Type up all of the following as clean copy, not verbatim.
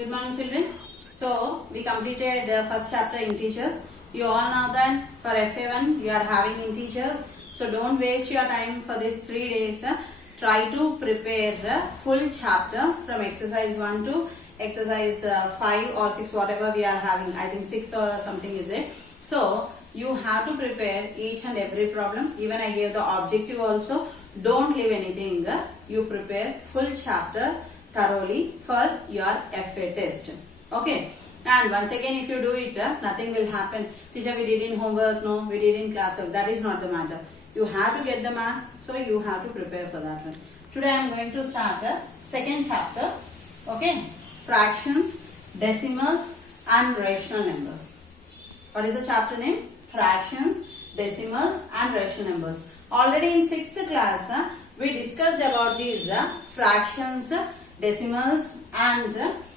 Good morning, children. So we completed first chapter integers. You all know that for FA1 you are having integers. So don't waste your time for these 3 days. Try to prepare full chapter from exercise 1 to exercise 5 or 6, whatever we are having. I think 6 or something is it. So you have to prepare each and every problem. Even I gave the objective also. Don't leave anything. You prepare full chapter thoroughly for your FA test. Okay. And once again, if you do it, nothing will happen. Teacher, we did in homework, no, we did in classwork. That is not the matter. You have to get the marks, so you have to prepare for that one. Today I am going to start the second chapter. Okay. Fractions, decimals and rational numbers. What is the chapter name? Fractions, decimals and rational numbers. Already in 6th class, we discussed about these fractions, decimals and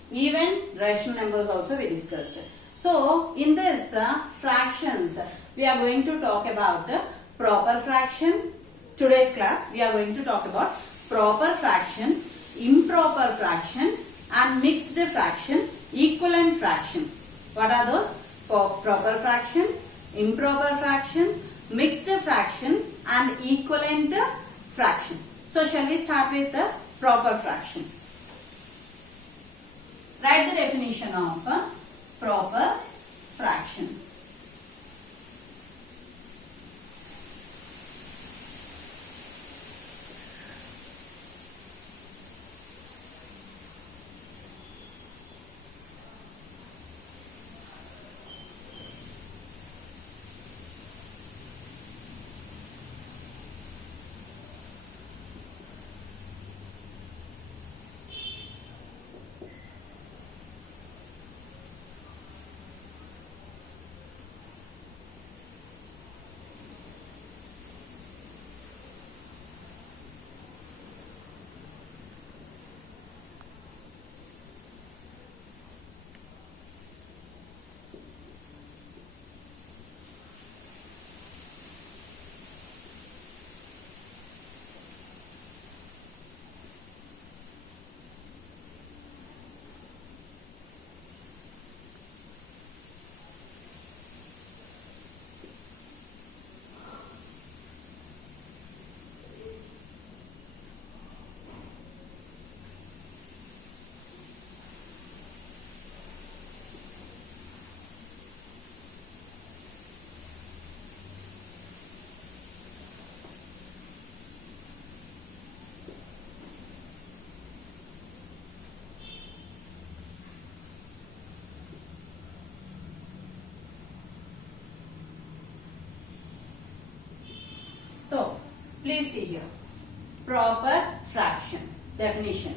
even rational numbers also we discussed. So in this fractions, we are going to talk about the proper fraction. Today's class we are going to talk about proper fraction, improper fraction and mixed fraction, equivalent fraction. What are those? Proper fraction, improper fraction, mixed fraction and equivalent fraction. So shall we start with the proper fraction? Write the definition of proper fraction. So, please see here. Proper fraction. Definition.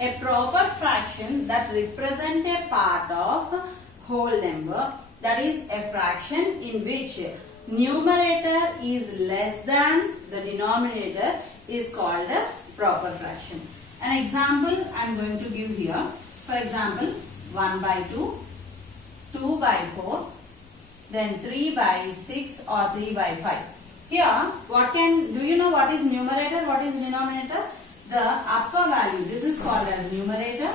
A proper fraction that represents a part of whole number, that is a fraction in which numerator is less than the denominator, is called a proper fraction. An example I am going to give here. For example, 1 by 2, 2 by 4, then 3 by 6 or 3 by 5. Here, do you know what is numerator, what is denominator? The upper value, this is called as numerator,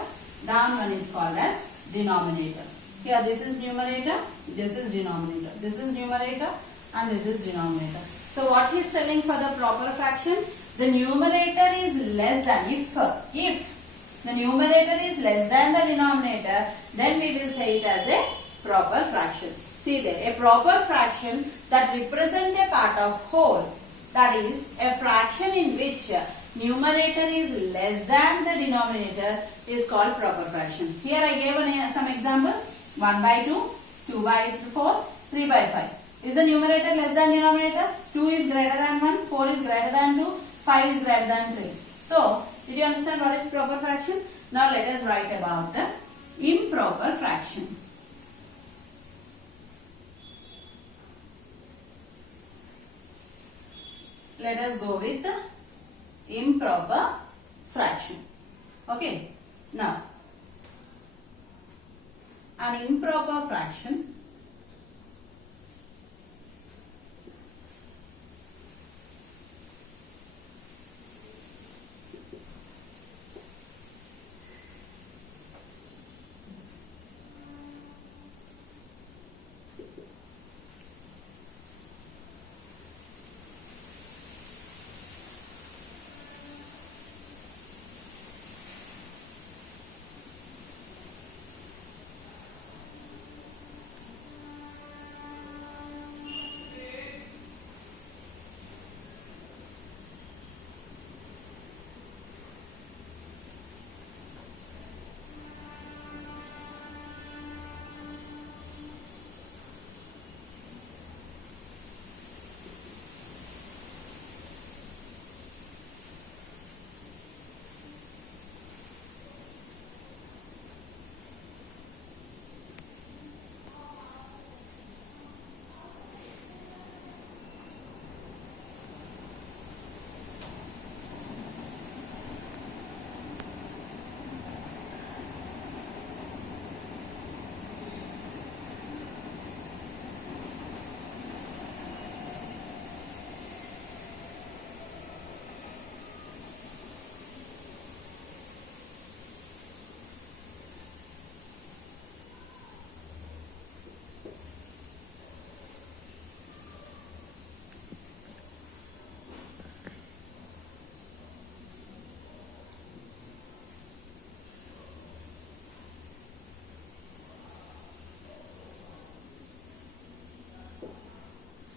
down one is called as denominator. Here this is numerator, this is denominator, this is numerator and this is denominator. So what he is telling for the proper fraction? The numerator is less than, if the numerator is less than the denominator, then we will say it as a proper fraction. See there, a proper fraction that represents a part of whole, that is a fraction in which numerator is less than the denominator, is called proper fraction. Here I gave some example. 1 by 2, 2 by 4, 3 by 5. Is the numerator less than denominator? 2 is greater than 1, 4 is greater than 2, 5 is greater than 3. So, did you understand what is proper fraction? Now let us write about the improper fraction. Let us go with the improper fraction. Okay. Now, an improper fraction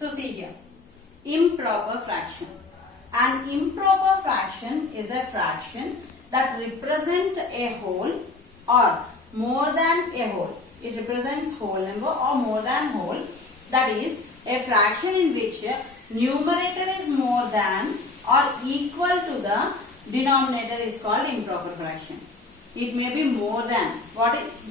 So see here, improper fraction. An improper fraction is a fraction that represents a whole or more than a whole. It represents whole number or more than whole. That is a fraction in which numerator is more than or equal to the denominator is called improper fraction. It may be more than.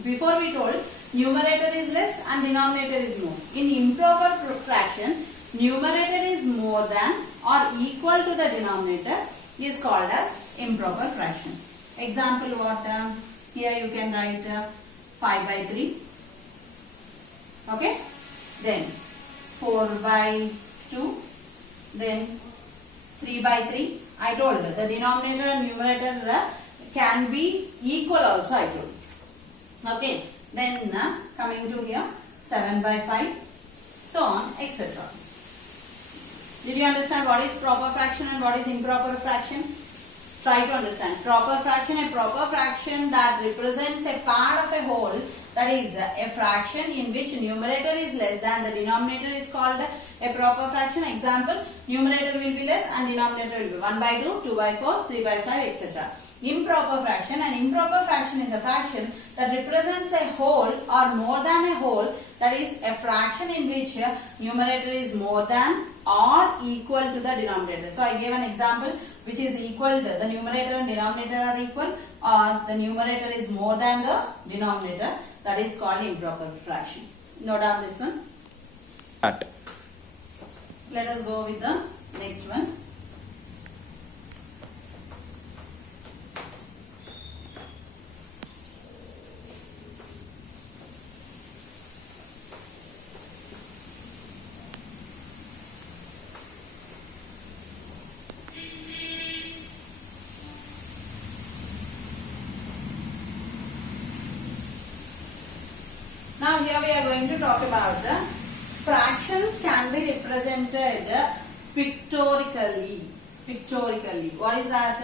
Before we told numerator is less and denominator is more. In improper fraction, numerator is more than or equal to the denominator is called as improper fraction. Example what? Here you can write 5 by 3. Okay. Then 4 by 2. Then 3 by 3. I told the denominator and numerator can be equal also, I told. Okay. Then coming to here 7 by 5. So on, etc. Did you understand what is proper fraction and what is improper fraction? Try to understand. Proper fraction, a proper fraction that represents a part of a whole, that is a fraction in which numerator is less than the denominator is called a proper fraction. Example, numerator will be less and denominator will be 1 by 2, 2 by 4, 3 by 5, etc. Improper fraction. An improper fraction is a fraction that represents a whole or more than a whole, that is a fraction in which numerator is more than or equal to the denominator. So I gave an example which is equal to the numerator and denominator are equal, or the numerator is more than the denominator, that is called improper fraction. Note down this one. Let us go with the next one. Now here we are going to talk about the fractions can be represented pictorially. Pictorially. What is that?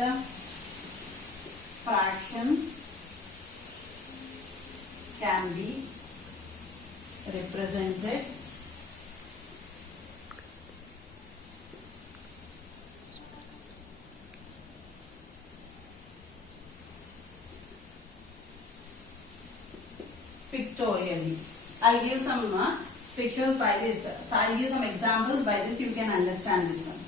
Fractions can be represented pictorially. I'll give some pictures by this. So I'll give some examples by this. You can understand this one.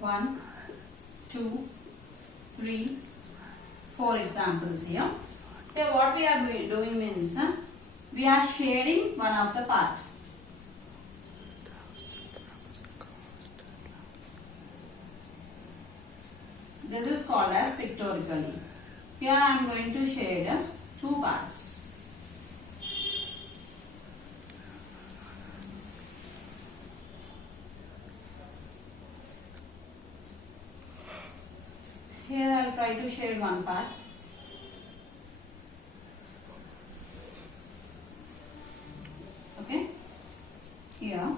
One, 2, 3, 4 examples here. Here what we are doing means we are shading one of the part. This is called as pictorially. Here I am going to shade 2 parts. Here I will try to shade one part. Okay. Here.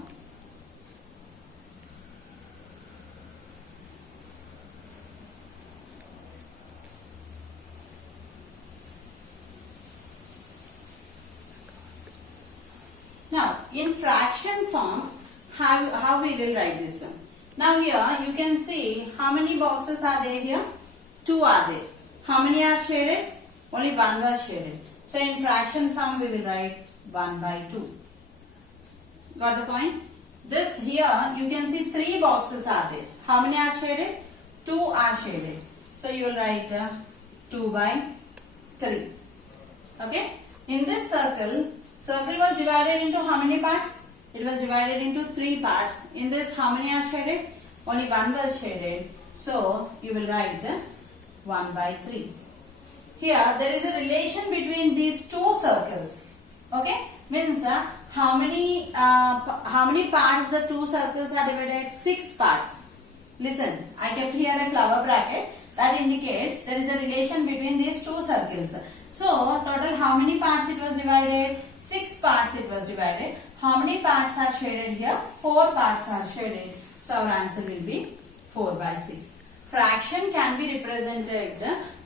Now, in fraction form, how we will write this one? Now here you can see how many boxes are there here? 2 are there. How many are shaded? Only 1 was shaded. So in fraction form we will write 1 by 2. Got the point? This here you can see 3 boxes are there. How many are shaded? 2 are shaded. So you will write 2 by 3. Okay? In this circle was divided into how many parts? It was divided into 3 parts. In this, how many are shaded? Only 1 was shaded. So, you will write 1 by 3. Here, there is a relation between these 2 circles. Okay? Means how many parts the two circles are divided? 6 parts. Listen, I kept here a flower bracket that indicates there is a relation between these two circles. So total how many parts it was divided? 6 parts it was divided. How many parts are shaded here? 4 parts are shaded. So our answer will be 4 by 6. Fraction can be represented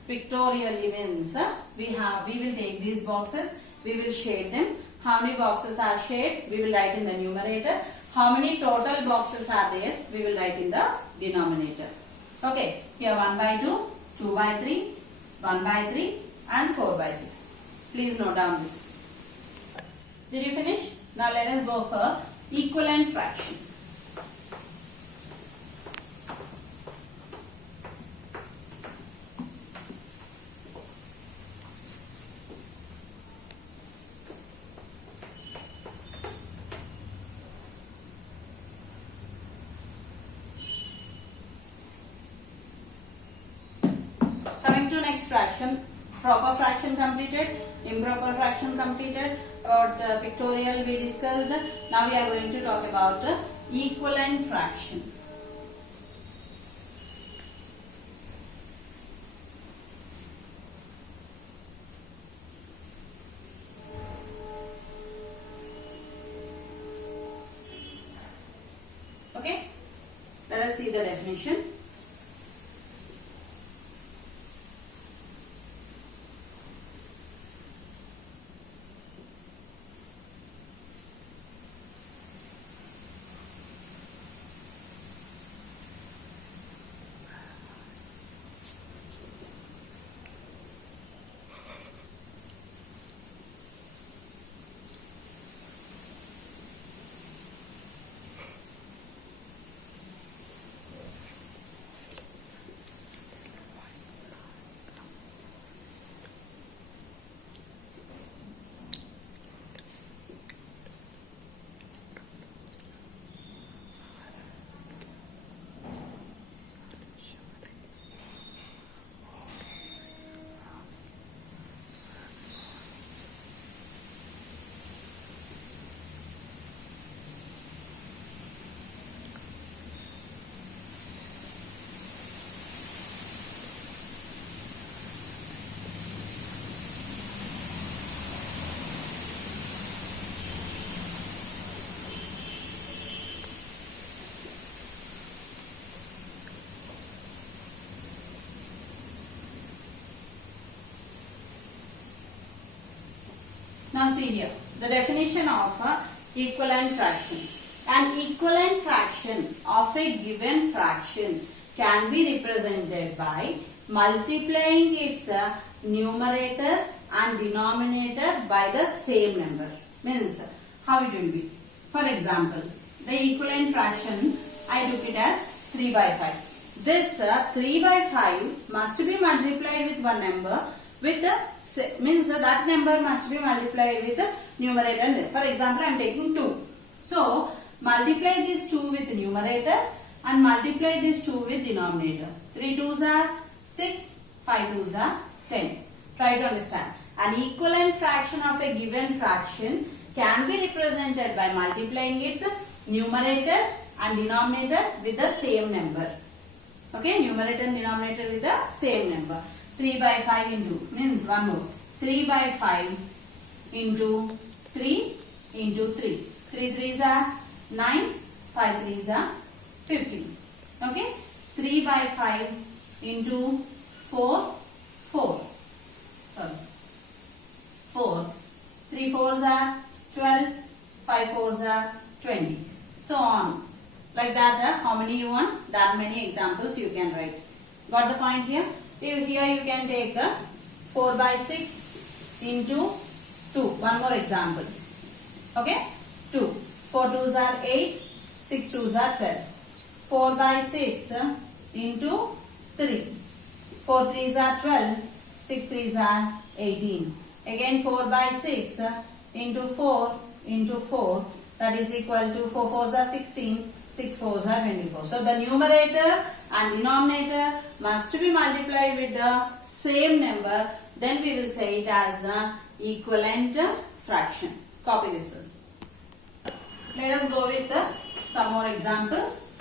pictorially, means we will take these boxes, we will shade them. How many boxes are shaded? We will write in the numerator. How many total boxes are there? We will write in the denominator. Okay, here 1 by 2, 2 by 3, 1 by 3 and 4 by 6. Please note down this. Did you finish? Now let us go for equivalent fraction. Next fraction, proper fraction completed, improper fraction completed. About the pictorial we discussed. Now we are going to talk about equivalent fraction. Okay, let us see the definition. Now see here, the definition of equivalent fraction. An equivalent fraction of a given fraction can be represented by multiplying its numerator and denominator by the same number. Means how it will be. For example, the equivalent fraction I took it as 3 by 5. This 3 by 5 must be multiplied with one number with the means that number must be multiplied with the numerator and for example I am taking 2. So multiply this 2 with numerator and multiply this 2 with denominator. 3 2s are 6, 5 2s are 10. Try to understand. An equivalent fraction of a given fraction can be represented by multiplying its numerator and denominator with the same number. Okay, numerator and denominator with the same number. 3 by 5 into means one more. 3 by 5 into 3 into 3. 3 3s are 9, 5 3s are 15. Okay, 3 by 5 into 4, 4. Sorry, 4. 3 4s are 12, 5 4s are 20. So on. Like that, how many you want? That many examples you can write. Got the point here? Here you can take 4 by 6 into 2. One more example. Okay? 2. 4 2s are 8. 6 2s are 12. 4 by 6 into 3. 4 3s are 12. 6 3s are 18. Again 4 by 6 into 4 into 4. That is equal to 4 4s are 16. 6 4s are 24. So the numerator and denominator must be multiplied with the same number. Then we will say it as the equivalent fraction. Copy this one. Let us go with some more examples,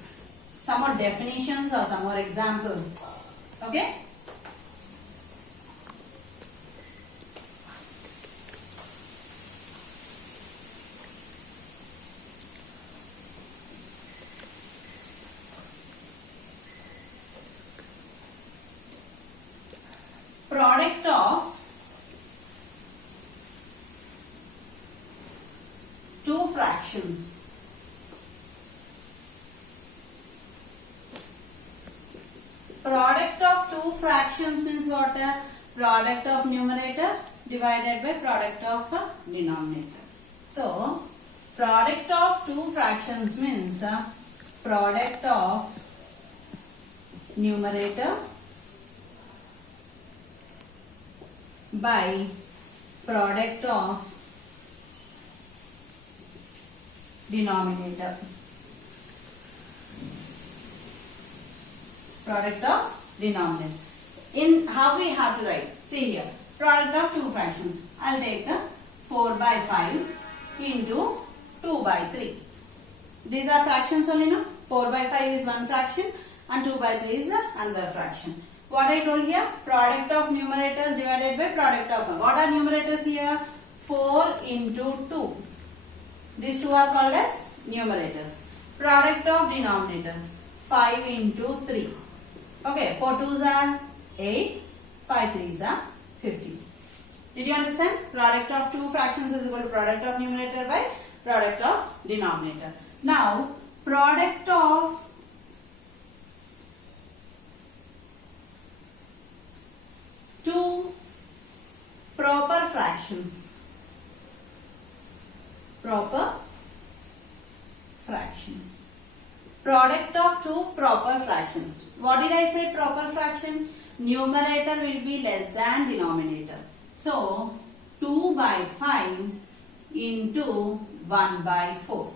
some more definitions or some more examples. Okay. Product of two fractions. Product of two fractions means what? Product of numerator divided by product of denominator. So, product of two fractions means product of numerator by product of denominator. Product of denominator. In how we have to write? See here. Product of two fractions. I'll take 4 by 5 into 2 by 3. These are fractions only, no? 4 by 5 is one fraction and 2 by 3 is another fraction. What I told here? Product of numerators divided by product of. What are numerators here? 4 into 2. These two are called as numerators. Product of denominators. 5 into 3. Okay, 4 2s are 8, 5 3s are 15. Did you understand? Product of two fractions is equal to product of numerator by product of denominator. Now, product of two proper fractions. Proper fractions. Product of two proper fractions. What did I say proper fraction? Numerator will be less than denominator. So, 2 by 5 into 1 by 4.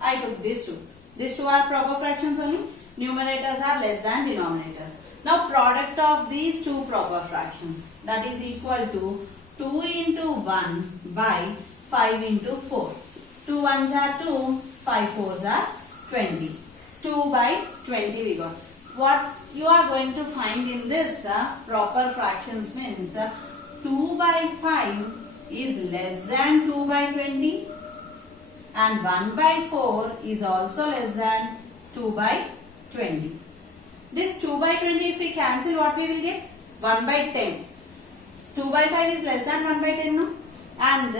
I took these two. These two are proper fractions only. Numerators are less than denominators. Now, product of these two proper fractions, that is equal to 2 into 1 by 5 into 4. 2 1s are 2, 5 4s are 20. 2 by 20 we got. What you are going to find in this proper fractions means 2 by 5 is less than 2 by 20 and 1 by 4 is also less than 2 by 20. This 2 by 20 if we cancel, what we will get? 1 by 10. 2 by 5 is less than 1 by 10, no? And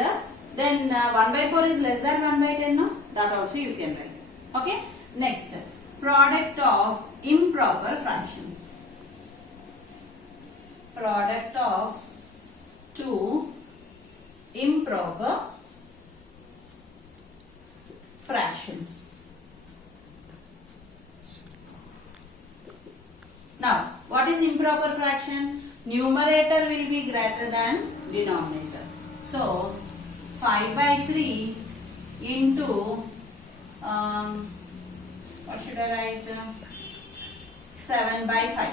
then 1 by 4 is less than 1 by 10, no? That also you can write. Okay? Next, product of improper fractions. Product of two improper fractions. Now, what is improper fraction? Numerator will be greater than denominator. So, 5 by 3 into what should I write? 7 by 5.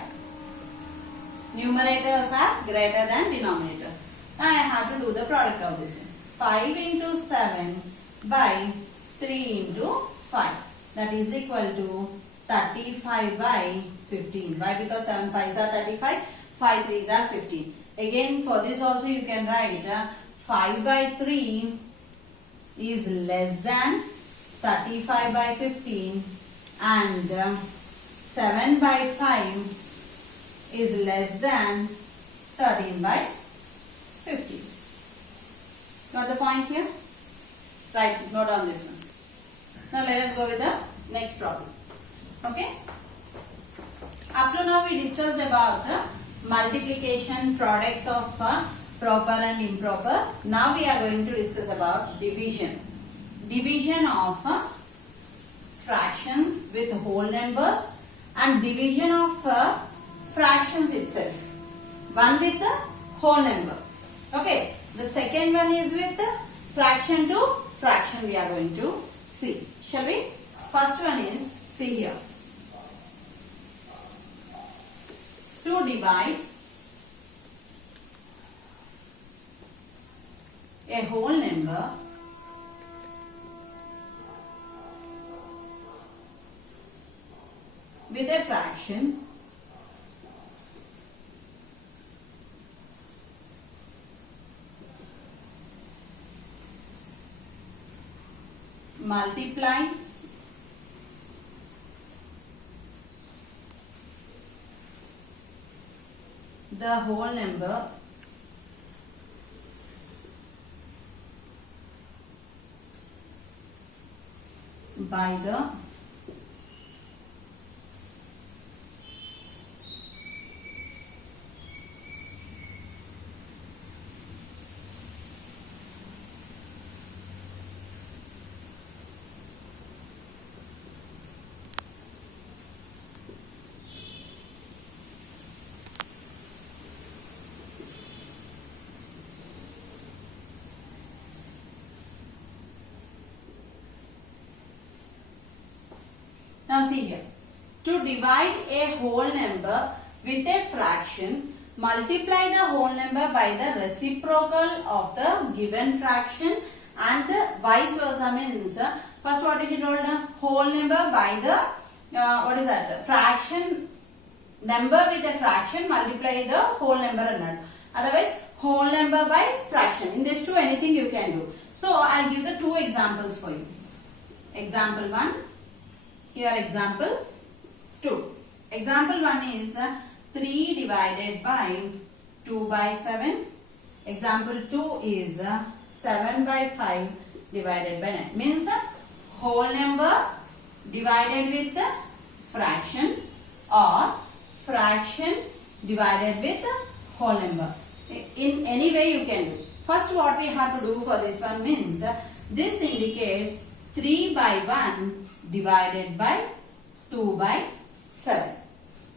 Numerators are greater than denominators. Now I have to do the product of this one. 5 into 7 by 3 into 5. That is equal to 35 by 15. Why? Because 7 5s are 35, 5 3s are 15. Again, for this also you can write 5 by 3 is less than 35 by 15 and 7 by 5 is less than 13 by 15. Got the point here? Right, note on this one. Now let us go with the next problem. Okay? Up to now we discussed about multiplication, products of proper and improper. Now we are going to discuss about division. Division of fractions with whole numbers and division of fractions itself. One with the whole number. Okay. The second one is with fraction to fraction we are going to see. Shall we? First one is, see here. To divide a whole number with a fraction multiply the whole number by the Now see here, to divide a whole number with a fraction, multiply the whole number by the reciprocal of the given fraction and vice versa means, first what he told, whole number by the, what is that, fraction, number with a fraction multiply the whole number and otherwise whole number by fraction. In this two anything you can do. So I'll give the two examples for you. Example 1. Here example 2. Example 1 is 3 divided by 2 by 7. Example 2 is 7 by 5 divided by 9. Means whole number divided with the fraction or fraction divided with the whole number. In any way you can do. First what we have to do for this one means, this indicates 3 by 1 divided by 2 by 7.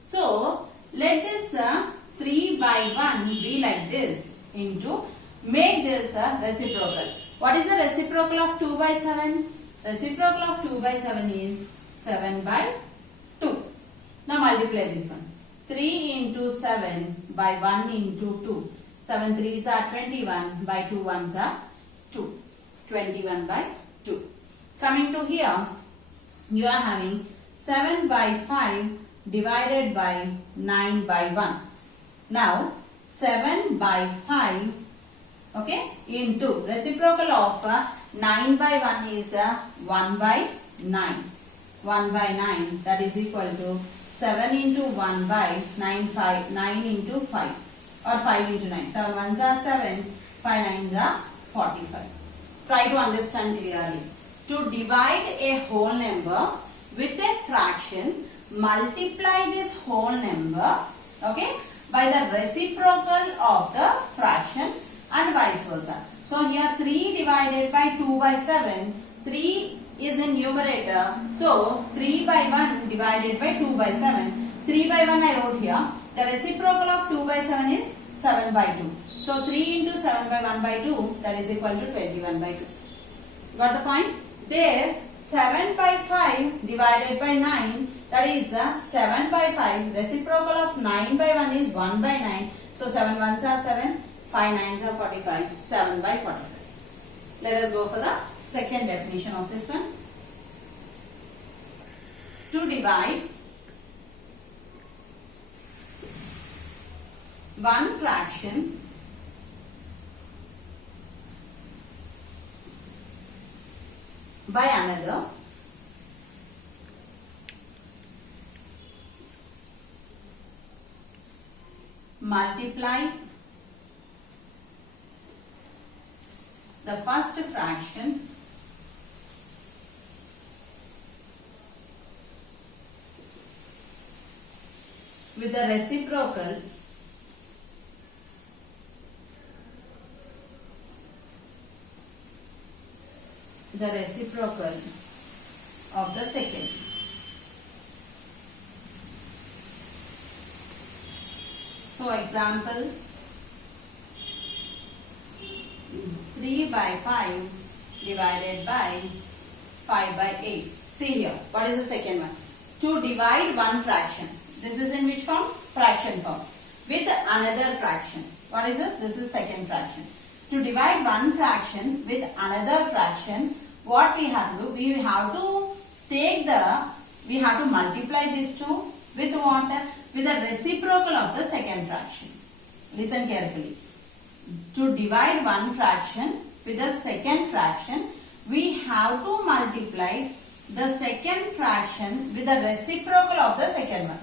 So, let this 3 by 1 be like this into, make this reciprocal. What is the reciprocal of 2 by 7? Reciprocal of 2 by 7 is 7 by 2. Now multiply this one. 3 into 7 by 1 into 2. 7 3s are 21 by 2 1s are 2. 21 by 2. Coming to here, you are having 7 by 5 divided by 9 by 1. Now 7 by 5, okay, into reciprocal of 9 by 1 is 1 by 9. 1 by 9, that is equal to 7 into 1 by 9 into 5 or 5 into 9. 7 1s are 7, 5 9s are 45. Try to understand clearly. To divide a whole number with a fraction, multiply this whole number, okay, by the reciprocal of the fraction and vice versa. So here 3 divided by 2 by 7, 3 is in numerator. So 3 by 1 divided by 2 by 7. 3 by 1 I wrote here. The reciprocal of 2 by 7 is 7 by 2. So 3 into 7 by 1 by 2, that is equal to 21 by 2. Got the point? There 7 by 5 divided by 9, that is 7 by 5. Reciprocal of 9 by 1 is 1 by 9. So 7 1s are 7, 5 9s are 45, 7 by 45. Let us go for the second definition of this one. To divide one fraction by another, multiply the first fraction with the reciprocal of the second. So example 3 by 5 divided by 5 by 8. See here, what is the second one? To divide one fraction. This is in which form? Fraction form. With another fraction. What is this? This is second fraction. To divide one fraction with another fraction, what we have to do? We have to take the we have to multiply these two with what? With the reciprocal of the second fraction. Listen carefully. To divide one fraction with the second fraction, we have to multiply the second fraction with the reciprocal of the second one.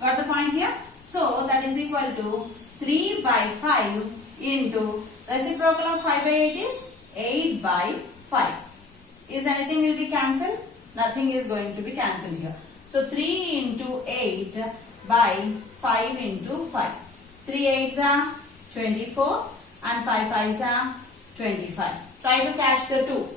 Got the point here? So that is equal to 3 by 5 into reciprocal of 5 by 8 is 8 by 5. Is anything will be cancelled? Nothing is going to be cancelled here. So 3 into 8 by 5 into 5. 3 8s are 24 and 5 5s are 25. Try to catch the two.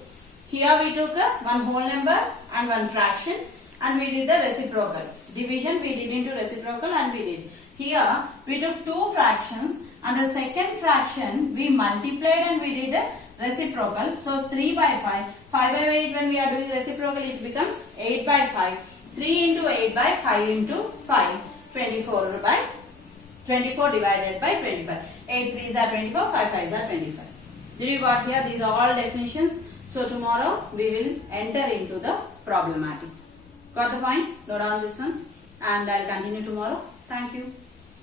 Here we took one whole number and one fraction and we did the reciprocal. Division we did into reciprocal and we did. Here we took two fractions and the second fraction we multiplied and we did the reciprocal. So 3 by 5. 5 by 8 when we are doing reciprocal it becomes 8 by 5. 3 into 8 by 5 into 5. 24 divided by 25. 8 3s are 24, 5 5s are 25. Did you got here? These are all definitions. So tomorrow we will enter into the problematic. Got the point? Note down this one and I'll continue tomorrow. Thank you.